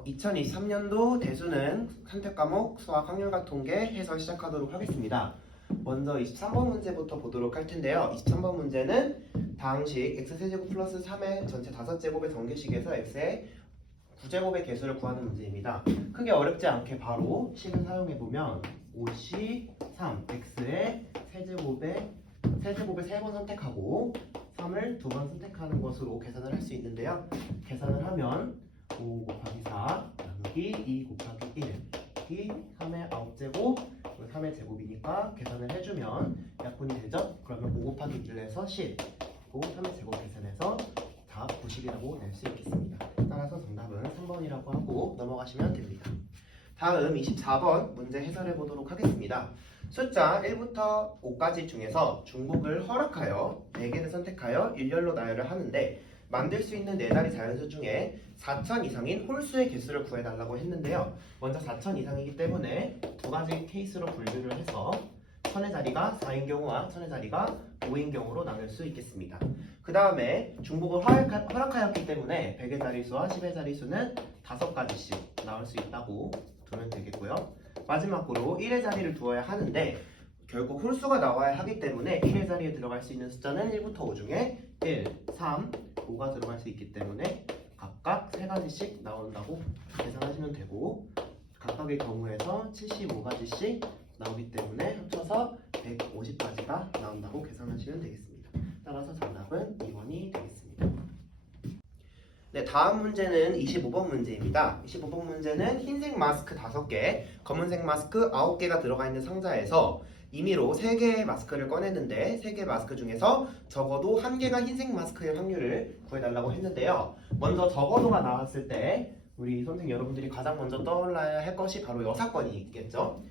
2023년도 대수능 선택과목 수학 확률과 통계 해설 시작하도록 하겠습니다. 먼저 23번 문제부터 보도록 할 텐데요. 23번 문제는 다항식 x세제곱 플러스 3의 전체 5제곱의 전개식에서 x의 9제곱의 개수를 구하는 문제입니다. 크게 어렵지 않게 바로 식을 사용해보면 5c3 x의 세제곱에 3번 선택하고 3을 2번 선택하는 것으로 계산을 할 수 있는데요. 계산을 하면 5 곱하기 4 나누기 2 곱하기 1 이 3의 9제곱 3의 제곱이니까 계산을 해주면 약분이 되죠? 그러면 5 곱하기 1에서 10 그리고 3의 제곱 계산해서 답 90이라고 낼 수 있겠습니다. 따라서 정답은 3번이라고 하고 넘어가시면 됩니다. 다음 24번 문제 해설해 보도록 하겠습니다. 숫자 1부터 5까지 중에서 중복을 허락하여 4개를 선택하여 일렬로 나열을 하는데 만들 수 있는 4자리 자연수 중에 4,000 이상인 홀수의 개수를 구해달라고 했는데요. 먼저 4,000 이상이기 때문에 두 가지 케이스로 분류를 해서 1000의 자리가 4인 경우와 1000의 자리가 5인 경우로 나눌 수 있겠습니다. 그 다음에 중복을 허락하였기 때문에 100의 자리수와 10의 자리수는 5가지씩 나올 수 있다고 두면 되겠고요. 마지막으로 1의 자리를 두어야 하는데 결국 홀수가 나와야 하기 때문에 1의 자리에 들어갈 수 있는 숫자는 1부터 5 중에 1, 3, 5가 들어갈 수 있기 때문에 각각 3가지씩 나온다고 계산하시면 되고 각각의 경우에서 75가지씩 나오기 때문에 합쳐서 150가지가 나온다고 계산하시면 되겠습니다. 따라서 정답은 2번이 되겠습니다. 네, 다음 문제는 25번 문제입니다. 25번 문제는 흰색 마스크 5개, 검은색 마스크 9개가 들어가 있는 상자에서 임의로 3개의 마스크를 꺼냈는데 3개의 마스크 중에서 적어도 1개가 흰색 마스크의 확률을 구해달라고 했는데요. 먼저 적어도가 나왔을 때 우리 선생님 여러분들이 가장 먼저 떠올라야 할 것이 바로 여사건이 있겠죠.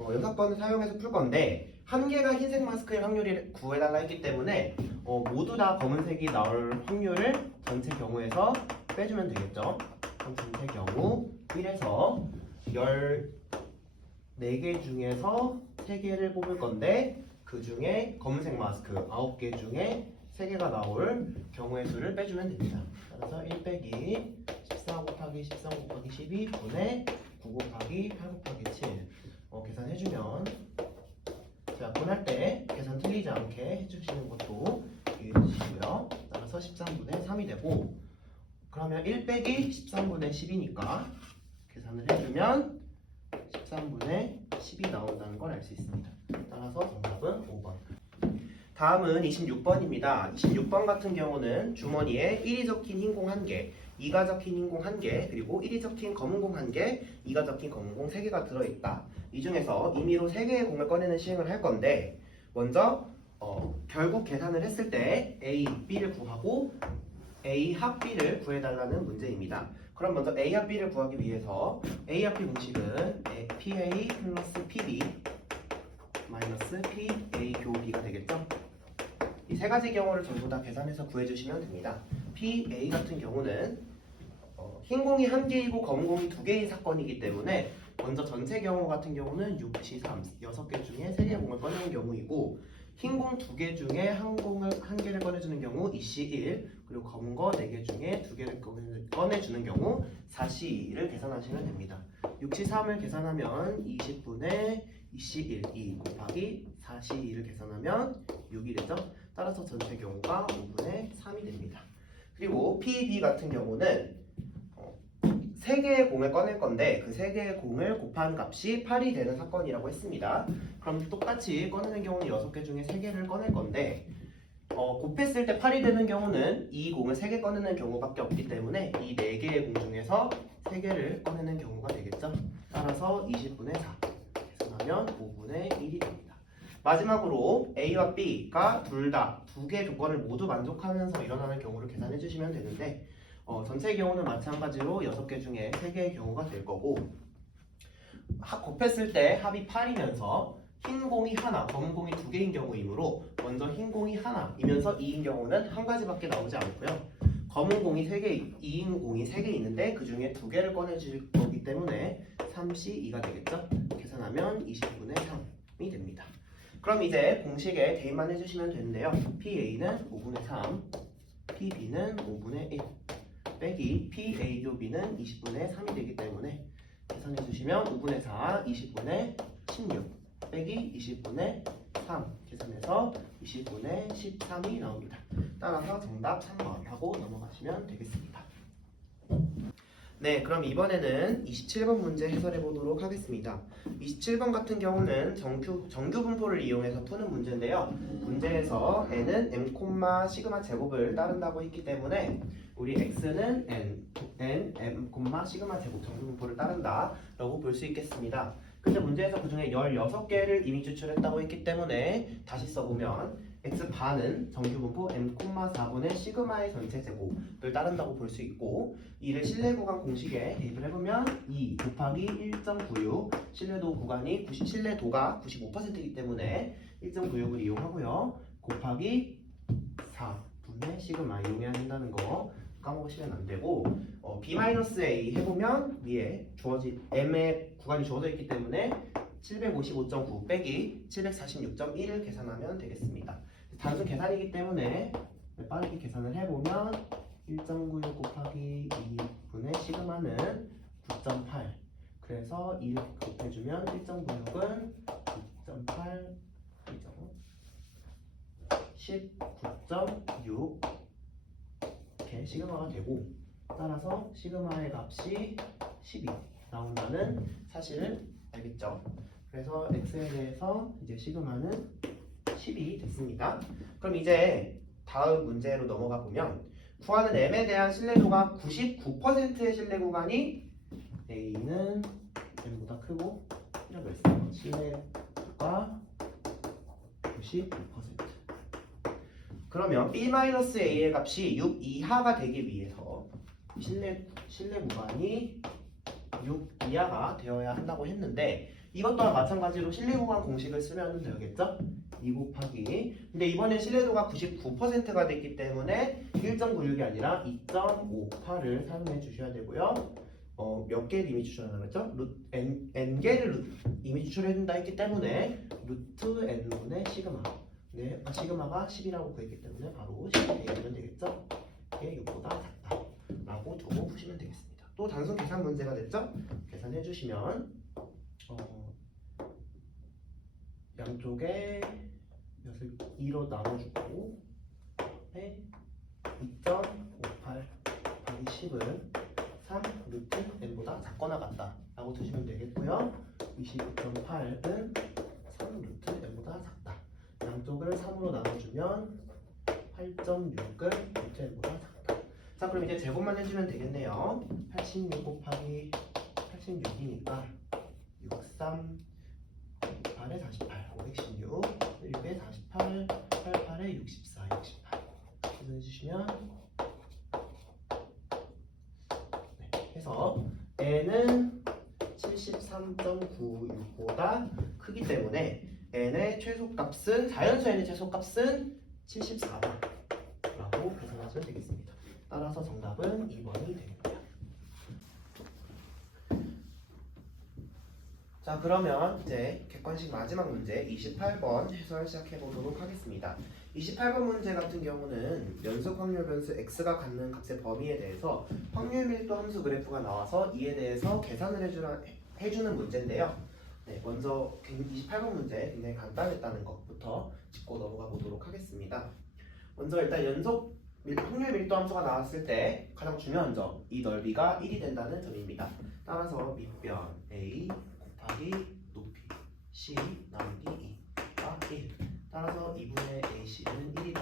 여사건을 사용해서 풀 건데 1개가 흰색 마스크의 확률을 구해달라 했기 때문에 모두 다 검은색이 나올 확률을 전체 경우에서 빼주면 되겠죠. 그럼 전체 경우 1에서 14개 중에서 3개를 뽑을 건데 그 중에 검은색 마스크 9개 중에 3개가 나올 경우의 수를 빼주면 됩니다. 따라서 1 빼기 14 곱하기 13 곱하기 12 분의 9 곱하기 8 곱하기 7 계산해주면 자, 분할 때 계산 틀리지 않게 해주시는 것도 유의해주시고요. 따라서 13분의 3이 되고 그러면 1 빼기 13분의 10이니까 계산을 해주면 13분의 10이 나온다는 걸 알 수 있습니다. 따라서 정답은 5번. 다음은 26번입니다. 26번 같은 경우는 주머니에 1이 적힌 흰 공 1개, 2가 적힌 흰 공 1개, 그리고 1이 적힌 검은 공 1개, 2가 적힌 검은 공 3개가 들어있다. 이 중에서 임의로 3개의 공을 꺼내는 시행을 할 건데 먼저 결국 계산을 했을 때 A, B를 구하고 A 합 B를 구해달라는 문제입니다. 그럼 먼저 A 합 B를 구하기 위해서 A 합 B 공식은 PA 플러스 PB 마이너스 PA 교 B가 되겠죠? 이 3가지 경우를 전부 다 계산해서 구해주시면 됩니다. PA 같은 경우는 흰 공이 1개이고 검은 공이 2개인 사건이기 때문에 먼저 전체 경우 같은 경우는 6, 7, 3, 6개 중에 3개의 공을 꺼내는 경우이고 흰 공 2개 중에 1개를 꺼내주는 경우 2C1 그리고 검은 거 4개 중에 2개를 꺼내주는 경우 4C2를 계산하시면 됩니다. 6C3을 계산하면 20분의 2C1 2 곱하기 4C2를 계산하면 6이 되죠. 따라서 전체 경우가 5분의 3이 됩니다. 그리고 PB 같은 경우는 3개의 공을 꺼낼 건데 그 3개의 공을 곱한 값이 8이 되는 사건이라고 했습니다. 그럼 똑같이 꺼내는 경우는 6개 중에 3개를 꺼낼 건데 곱했을 때 8이 되는 경우는 이 공을 3개 꺼내는 경우밖에 없기 때문에 이 4개의 공 중에서 3개를 꺼내는 경우가 되겠죠. 따라서 20분의 4 계산하면 5분의 1이 됩니다. 마지막으로 A와 B가 둘 다 2개 조건을 모두 만족하면서 일어나는 경우를 계산해 주시면 되는데 전체 경우는 마찬가지로 6개 중에 3개의 경우가 될 거고 곱했을 때 합이 8이면서 흰 공이 하나, 검은 공이 2개인 경우이므로 먼저 흰 공이 하나이면서 2인 경우는 한 가지밖에 나오지 않고요. 검은 공이 3개, 2인 공이 3개 있는데 그 중에 2개를 꺼내줄 거기 때문에 3C2가 되겠죠? 계산하면 20분의 3이 됩니다. 그럼 이제 공식에 대입만 해주시면 되는데요. PA는 5분의 3, PB는 5분의 1 빼기 PA 교비는 20분의 3이 되기 때문에 계산해 주시면 5분의 4, 20분의 16 빼기 20분의 3 계산해서 20분의 13이 나옵니다. 따라서 정답 3번 하고 넘어가시면 되겠습니다. 네, 그럼 이번에는 27번 문제 해설해 보도록 하겠습니다. 27번 같은 경우는 정규 분포를 이용해서 푸는 문제인데요. 문제에서 n은 m, 시그마 제곱을 따른다고 했기 때문에 우리 x는 n, m, 시그마 제곱 정규 분포를 따른다 라고 볼 수 있겠습니다. 근데 문제에서 그 중에 16개를 이미 추출했다고 했기 때문에 다시 써보면 x반은 정규분포 m, 4분의 시그마의 전체 제곱을 따른다고 볼 수 있고, 이를 실내 구간 공식에 대입을 해보면 2 곱하기 1.96 실내도가 95%이기 때문에 1.96을 이용하고요. 곱하기 4분의 시그마 이용해야 한다는 거 까먹으시면 안 되고, b-a 해보면 위에 주어진 m의 구간이 주어져 있기 때문에 755.9 빼기 746.1을 계산하면 되겠습니다. 단순 계산이기 때문에 빠르게 계산을 해보면 1.96 곱하기 2분의 시그마는 9.8. 그래서 2를 곱해주면 1.96은 9.8 19.6 이렇게 시그마가 되고, 따라서 시그마의 값이 12 나온다는 사실을 알겠죠? 그래서 x에 대해서 이제 시그마는 10이 됐습니다. 그럼 이제 다음 문제로 넘어가 보면 구하는 m에 대한 신뢰도가 99%의 신뢰 구간이 a는 m보다 크고 이라고 했어요. 신뢰도가 99%. 그러면 b-a의 값이 6 이하가 되기 위해서 신뢰 구간이 6 이하가 되어야 한다고 했는데, 이것 또한 마찬가지로 신뢰 구간 공식을 쓰면 되겠죠? 2 곱하기. 근데 이번엔 신뢰도가 99%가 됐기 때문에 1.96이 아니라 2.58을 사용해 주셔야 되고요. 몇 개를 이미 추출하는 거죠? n개를 이미 추출해 준다 했기 때문에 루트 n분의 시그마. 네, 시그마가 10이라고 구했기 때문에 바로 10이 되면 되겠죠? 이게 6보다 작다 라고 두고 푸시면 되겠습니다. 또 단순 계산 문제가 됐죠? 계산해 주시면 양쪽에 몇을 2로 나눠주고 2.58 곱하기 10은 3 루트 n보다 작거나 같다 라고 두시면 되겠고요. 29.8은 3 루트 n보다 작다. 양쪽을 3으로 나눠주면 8.6은 루트 n보다 작다. 자, 그럼 이제 제곱만 해주면 되겠네요. 86 곱하기 86이니까 63 8에 48, 516, 1에 48, 88에 64, 68 해주시면 해서 n은 73.96보다 크기 때문에 n의 최소값은, 자연수 n의 최소값은 74다 라고 계산하시면 되겠습니다. 따라서 정답은 2번이 되겠습니다. 자, 그러면 이제 객관식 마지막 문제 28번 해설 시작해 보도록 하겠습니다. 28번 문제 같은 경우는 연속 확률 변수 x가 갖는 값의 범위에 대해서 확률 밀도 함수 그래프가 나와서 이에 대해서 계산을 해주는 문제인데요. 네, 먼저 28번 문제 굉장히 간단했다는 것부터 짚고 넘어가 보도록 하겠습니다. 먼저 일단 확률 밀도 함수가 나왔을 때 가장 중요한 점, 이 넓이가 1이 된다는 점입니다. 따라서 밑변 a 곱하기 높이 c 나누기 2가 1. 따라서 2분의 ac는 1이다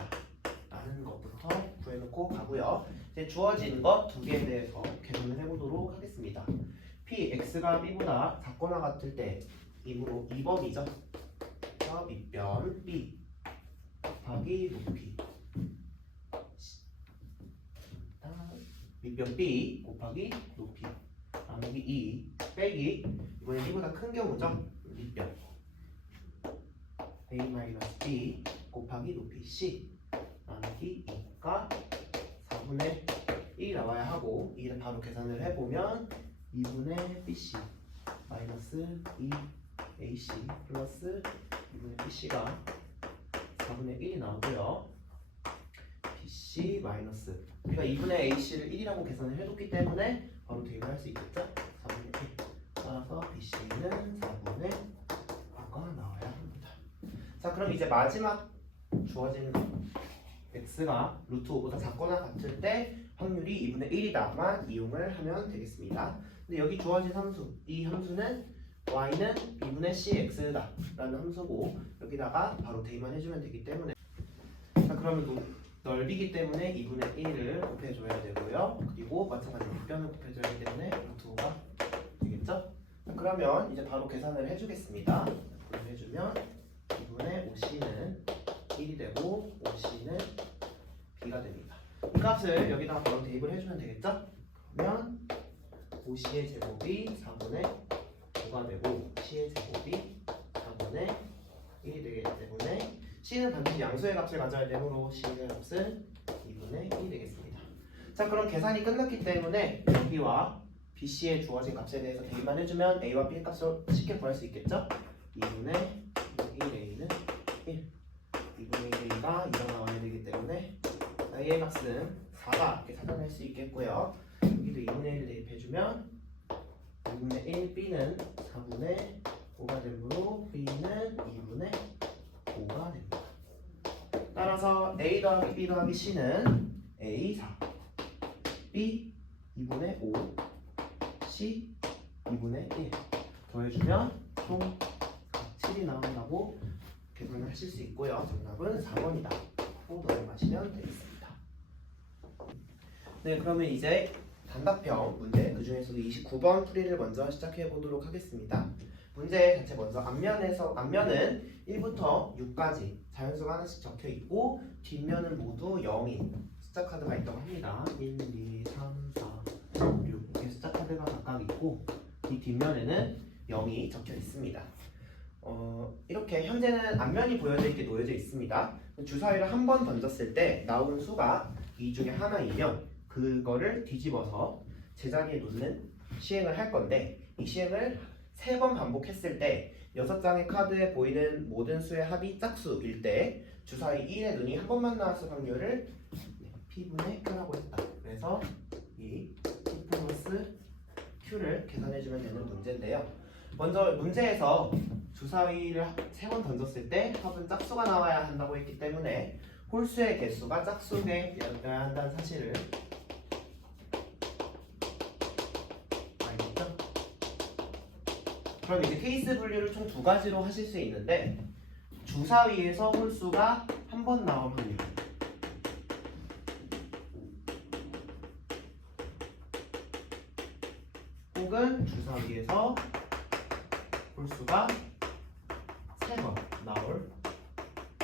라는 것부터 구해놓고 가고요. 이제 주어진 것 두 개에 대해서 계산을 해보도록 하겠습니다. p, x가 b보다 작거나 같을 때 이므로 2범위죠. 밑변 b 곱하기 높이 밑변 b 곱하기 높이 나누기 2 빼기, 이번엔 b보다 큰 경우죠. 밑변 a-b 곱하기 높이 c 나누기 2가 4분의 1이 나와야 하고, 이를 바로 계산을 해보면 2분의 bc 마이너스 2ac 플러스 2분의 bc가 4분의 1이 나오고요. BC 마이너스 우리가 2분의 AC를 1이라고 계산을 해뒀기 때문에 바로 대입을 할 수 있겠죠? 4분의 1 따라서 BC는 4분의 5가 나와야 합니다. 자 그럼 이제 마지막 주어진 x가 루트 5보다 작거나 같을 때 확률이 2분의 1이다만 이용을 하면 되겠습니다. 근데 여기 주어진 함수, 이 함수는 y는 2분의 cx다 라는 함수고 여기다가 바로 대입만 해주면 되기 때문에 자 그러면 넓이기 때문에 2분의 1을 곱해줘야 되고요. 그리고 마찬가지로 빗변을 곱해줘야 하기 때문에 루트 5가 되겠죠? 자 그러면 이제 바로 계산을 해주겠습니다. 그걸 해주면 2분의 5c는 1이 되고 5c는 b가 됩니다. 이 값을 여기다가 바로 대입을 해주면 되겠죠? 그러면 5c의 제곱이 4분의 5가 되고 c의 제곱이 4분의 1이 되기 때문에 c는 반드시 양수의 값을 가져야 되므로 c의 값은 2분의 1이 되겠습니다. 자 그럼 계산이 끝났기 때문에 여기와 bc에 주어진 값에 대해서 대입만 해주면 a와 b의 값을 쉽게 구할 수 있겠죠? 2분의 1a는 1 2분의 1a가 2가 나와야 되기 때문에 a의 값은 4다 이렇게 찾아낼 수 있겠고요. 여기도 2분의 1을 대입해주면 2분의 1 b는 4분의 5가 되므로 b는 2분의 5가 됩니다. 따라서 a 더하기 b 더하기 c는 a 4 b 2분의 5 c 2분의 1 더해주면 총 7이 나온다고 계산을 하실 수 있고요. 정답은 4번이다 하고 넣어마시면 되겠습니다. 네 그러면 이제 단답형 문제 그 중에서도 29번 풀이를 먼저 시작해 보도록 하겠습니다. 문제 자체 먼저 앞면은 1부터 6까지 자연수가 하나씩 적혀 있고 뒷면은 모두 0인 숫자 카드가 있다고 합니다. 1, 2, 3, 4, 5, 6 이렇게 숫자 카드가 각각 있고 이 뒷면에는 0이 적혀 있습니다. 이렇게 현재는 앞면이 보여져 있게 놓여져 있습니다. 주사위를 한 번 던졌을 때 나오는 수가 이 중에 하나이면 그거를 뒤집어서 제자리에 놓는 시행을 할 건데 이 시행을 3번 반복했을 때 6장의 카드에 보이는 모든 수의 합이 짝수일 때 주사위 1의 눈이 한 번만 나왔을 확률을 P분의 Q라고 했다. 그래서 이 P 플러스 Q를 계산해주면 되는 문제인데요. 먼저 문제에서 주사위를 3번 던졌을 때 합은 짝수가 나와야 한다고 했기 때문에 홀수의 개수가 짝수여야 한다는 사실을 알겠죠? 그럼 이제 케이스 분류를 총 2가지로 하실 수 있는데 주사위에서 홀수가 한 번 나올 확률 혹은 주사위에서 홀수가 3번 나올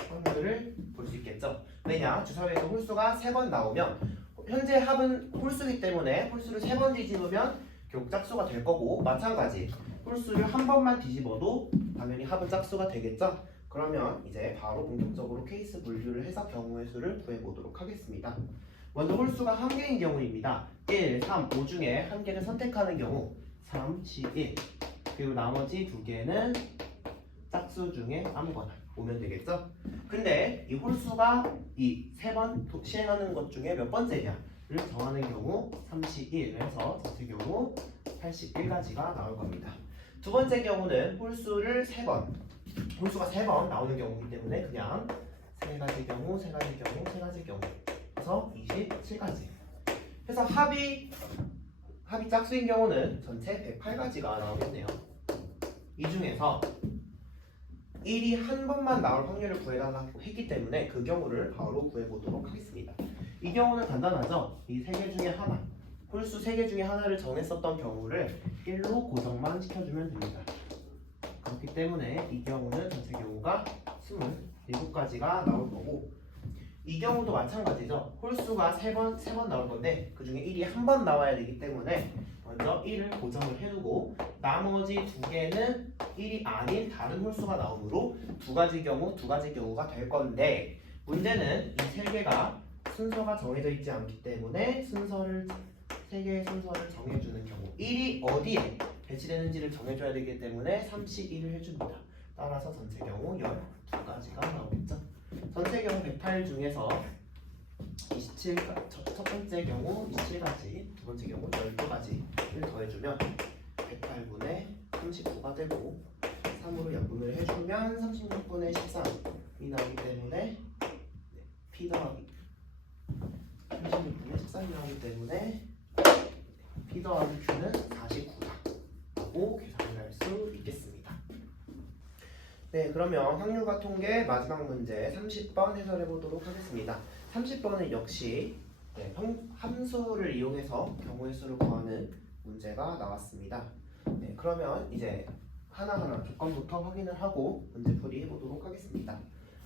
확률을 볼 수 있겠죠. 왜냐? 주사위에서 홀수가 3번 나오면 현재 합은 홀수이기 때문에 홀수를 3번 뒤집으면 결국 짝수가 될 거고 마찬가지 홀수를 한 번만 뒤집어도 당연히 합은 짝수가 되겠죠. 그러면 이제 바로 본격적으로 케이스 분류를 해서 경우의 수를 구해보도록 하겠습니다. 먼저 홀수가 1개인 경우입니다. 1, 3, 5 중에 1개를 선택하는 경우 3, 11 그리고 나머지 2개는 짝수 중에 아무거나 오면 되겠죠? 근데 이 홀수가 이 3번 시행하는 것 중에 몇 번째냐를 정하는 경우 31에서 전체 경우 81가지가 나올 겁니다. 두 번째 경우는 홀수가 3번 나오는 경우이기 때문에 그냥 3가지 경우, 3가지 경우, 3가지 경우 그래서 27가지 그래서 합이 짝수인 경우는 전체 108가지가 나오겠네요. 이 중에서 1이 한 번만 나올 확률을 구해달라고 했기 때문에 그 경우를 바로 구해보도록 하겠습니다. 이 경우는 간단하죠? 이 3개 중에 하나 홀수 3개 중에 하나를 정했었던 경우를 1로 고정만 시켜주면 됩니다. 그렇기 때문에 이 경우는 전체 경우가 27가지가 나올 거고 이 경우도 마찬가지죠. 홀수가 3번 나올 건데 그 중에 1이 한 번 나와야 되기 때문에 먼저 1을 고정을 해두고 나머지 2개는 1이 아닌 다른 홀수가 나오므로 2가지 경우가 될 건데 문제는 이 3개가 순서가 정해져 있지 않기 때문에 3개의 순서를 정해주는 경우 1이 어디에 배치되는지를 정해줘야 되기 때문에 31을 해줍니다. 따라서 전체 경우 12가지가 나오겠죠. 전체 경우 108 중에서 첫 번째 경우 27가지, 두 번째 경우 12가지를 더해주면 108분의 39가 되고 3으로 약분을 해주면 36분의 13이 나오기 때문에 P 더하기 36분의 13이 나오기 때문에 P 더하기 Q는 49다라고 계산을 할 수 있겠습니다. 네, 그러면 확률과 통계 마지막 문제 30번 해설해 보도록 하겠습니다. 30번은 역시 함수를 이용해서 경우의 수를 구하는 문제가 나왔습니다. 네, 그러면 이제 하나하나 조건부터 확인을 하고 문제풀이 해보도록 하겠습니다.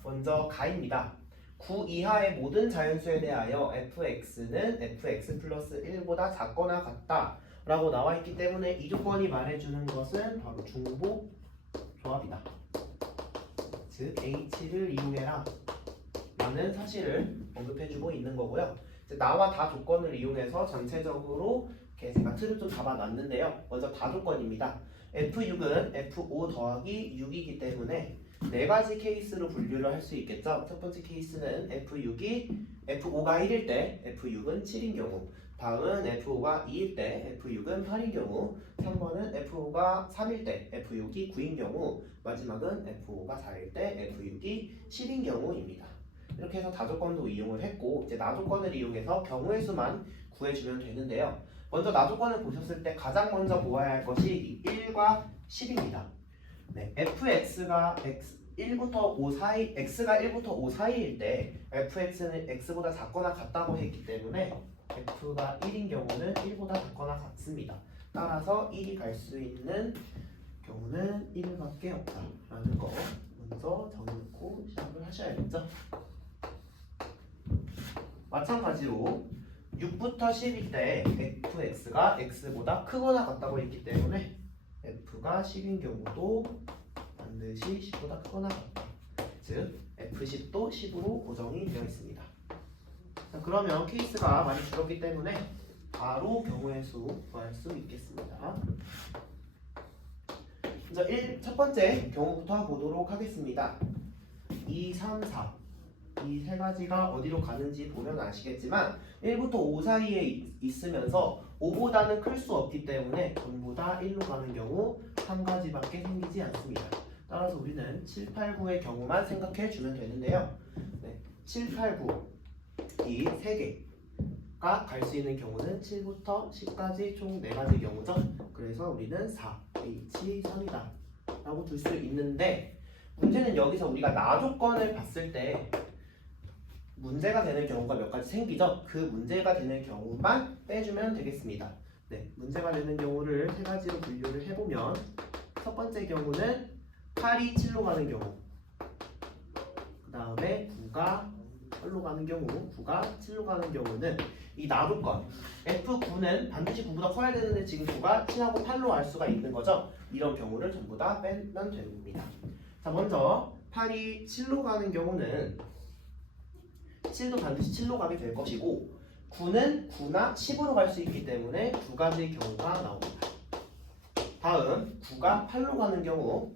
먼저 가입니다. 9 이하의 모든 자연수에 대하여 fx는 fx 플러스 1보다 작거나 같다 라고 나와있기 때문에 이 조건이 말해주는 것은 바로 중복 조합이다. 즉 h를 이용해라 라는 사실을 언급해주고 있는 거고요. 이제 나와 다 조건을 이용해서 전체적으로 이렇게 제가 틀을 좀 잡아놨는데요. 먼저 다 조건입니다. F6은 F5 더하기 6이기 때문에 네 가지 케이스로 분류를 할 수 있겠죠. 첫 번째 케이스는 F6이 F5가 1일 때 F6은 7인 경우, 다음은 F5가 2일 때 F6은 8인 경우, 3번은 F5가 3일 때 F6이 9인 경우, 마지막은 F5가 4일 때 F6이 10인 경우입니다. 이렇게 해서 다조건도 이용을 했고 이제 나조건을 이용해서 경우의 수만 구해주면 되는데요. 먼저 나조건을 보셨을 때 가장 먼저 모아야 할 것이 1과 10입니다. 네, fx가 1부터 5 사이, x가 1부터 5 사이일 때 fx는 x보다 작거나 같다고 했기 때문에 f가 1인 경우는 1보다 작거나 같습니다. 따라서 1이 갈 수 있는 경우는 1밖에 없다라는 거 먼저 정해놓고 시작을 하셔야겠죠. 마찬가지로 6부터 10일 때 fx가 x보다 크거나 같다고 했기 때문에 f가 10인 경우도 반드시 10보다 크거나 같다. 즉 f10도 10으로 고정이 되어 있습니다. 자, 그러면 케이스가 많이 줄었기 때문에 바로 경우의 수 구할 수 있겠습니다. 먼저 첫 번째 경우부터 보도록 하겠습니다. 2, 3, 4 이 세 가지가 어디로 가는지 보면 아시겠지만 1부터 5 사이에 있으면서 5보다는 클 수 없기 때문에 전부 다 1로 가는 경우 한 가지밖에 생기지 않습니다. 따라서 우리는 7, 8, 9의 경우만 생각해 주면 되는데요. 7, 8, 9 이 세 개가 갈 수 있는 경우는 7부터 10까지 총 4가지 경우죠. 그래서 우리는 4, H, 3이다 라고 둘 수 있는데 문제는 여기서 우리가 나조건을 봤을 때 문제가 되는 경우가 몇 가지 생기죠. 그 문제가 되는 경우만 빼주면 되겠습니다. 네, 문제가 되는 경우를 세 가지로 분류를 해보면 첫 번째 경우는 8이 7로 가는 경우, 그 다음에 9가 8로 가는 경우, 9가 7로 가는 경우는 이 나조건 F9는 반드시 9보다 커야 되는데 지금 9가 7하고 8로 갈 수가 있는 거죠. 이런 경우를 전부 다 빼면 됩니다. 자, 먼저 8이 7로 가는 경우는 7도 반드시 7로 가게 될 것이고 9는 9나 10으로 갈 수 있기 때문에 두 가지 경우가 나옵니다. 다음 9가 8로 가는 경우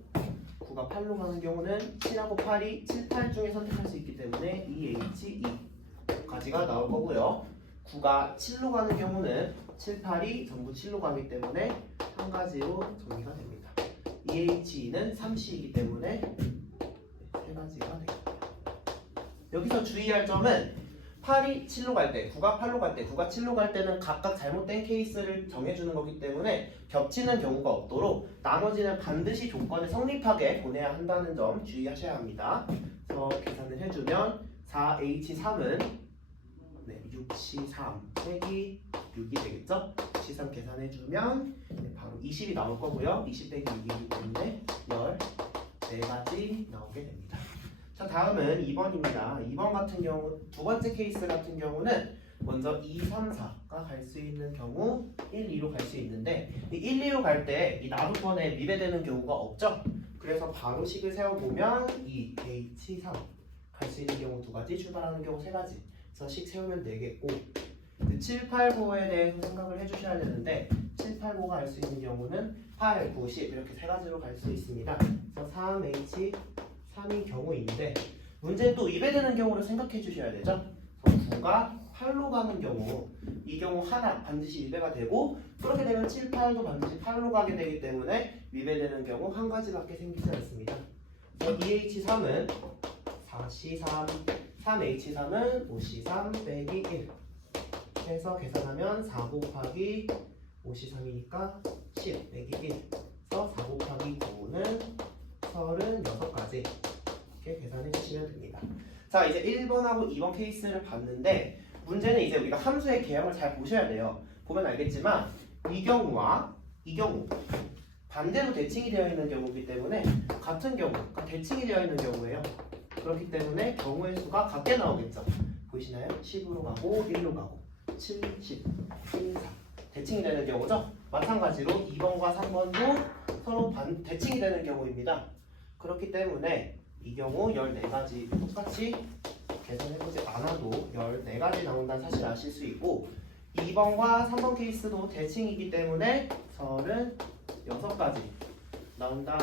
9가 8로 가는 경우는 7하고 8이 7, 8 중에 선택할 수 있기 때문에 EH, 2가지가 나올 거고요. 9가 7로 가는 경우는 7, 8이 전부 7로 가기 때문에 한 가지로 정리가 됩니다. EH는 3C이기 때문에 세 가지가 됩니다. 여기서 주의할 점은 8이 7로 갈 때, 9가 8로 갈 때, 9가 7로 갈 때는 각각 잘못된 케이스를 정해주는 거기 때문에 겹치는 경우가 없도록 나머지는 반드시 조건에 성립하게 보내야 한다는 점 주의하셔야 합니다. 그래서 계산을 해주면 4H3은 6C3 빼기 6이 되겠죠? 6C3 계산해주면 바로 20이 나올 거고요. 20 빼기 6이기 때문에 14가지 나오게 됩니다. 자, 다음은 2번입니다. 2번 같은 경우, 두 번째 케이스 같은 경우는 먼저 2, 3, 4가 갈 수 있는 경우 1, 2로 갈 수 있는데 이 1, 2로 갈 때 이 나조건에 미배되는 경우가 없죠? 그래서 바로 식을 세워보면 2, H, 3 갈 수 있는 경우 두 가지, 출발하는 경우 세 가지. 그래서 식 세우면 되겠고 7, 8, 9에 대해서 생각을 해주셔야 되는데 7, 8, 9가 갈 수 있는 경우는 8, 9, 10 이렇게 세 가지로 갈 수 있습니다. 그래서 3H 3인 경우인데 문제는 또 위배되는 경우를 생각해 주셔야 되죠. 9가 8로 가는 경우 이 경우 하나 반드시 위배가 되고 그렇게 되면 7, 8도 반드시 8로 가게 되기 때문에 위배되는 경우 한 가지밖에 생기지 않습니다. 그래서 2H3은 4C3, 3H3은 5C3 빼기 1 해서 계산하면 4 곱하기 5C3이니까 10 빼기 1 그래서 4 곱하기 9는 36가지 이렇게 계산해 주시면 됩니다. 자, 이제 1번하고 2번 케이스를 봤는데 문제는 이제 우리가 함수의 개형을 잘 보셔야 돼요. 보면 알겠지만 이 경우와 이 경우 반대로 대칭이 되어 있는 경우이기 때문에 같은 경우, 그러니까 대칭이 되어 있는 경우예요. 그렇기 때문에 경우의 수가 같게 나오겠죠. 보이시나요? 10으로 가고 1로 가고 7, 10, 1, 4 대칭이 되는 경우죠. 마찬가지로 2번과 3번도 서로 대칭이 되는 경우입니다. 그렇기 때문에 이 경우 14가지 똑같이 계산해보지 않아도 14가지 나온다는 사실 아실 수 있고 2번과 3번 케이스도 대칭이기 때문에 36가지 나온다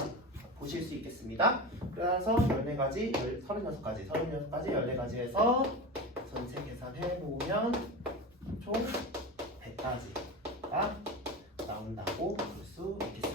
보실 수 있겠습니다. 그래서 14가지, 36가지, 14가지 해서 전체 계산해보면 총 100가지가 나온다고 볼 수 있겠습니다.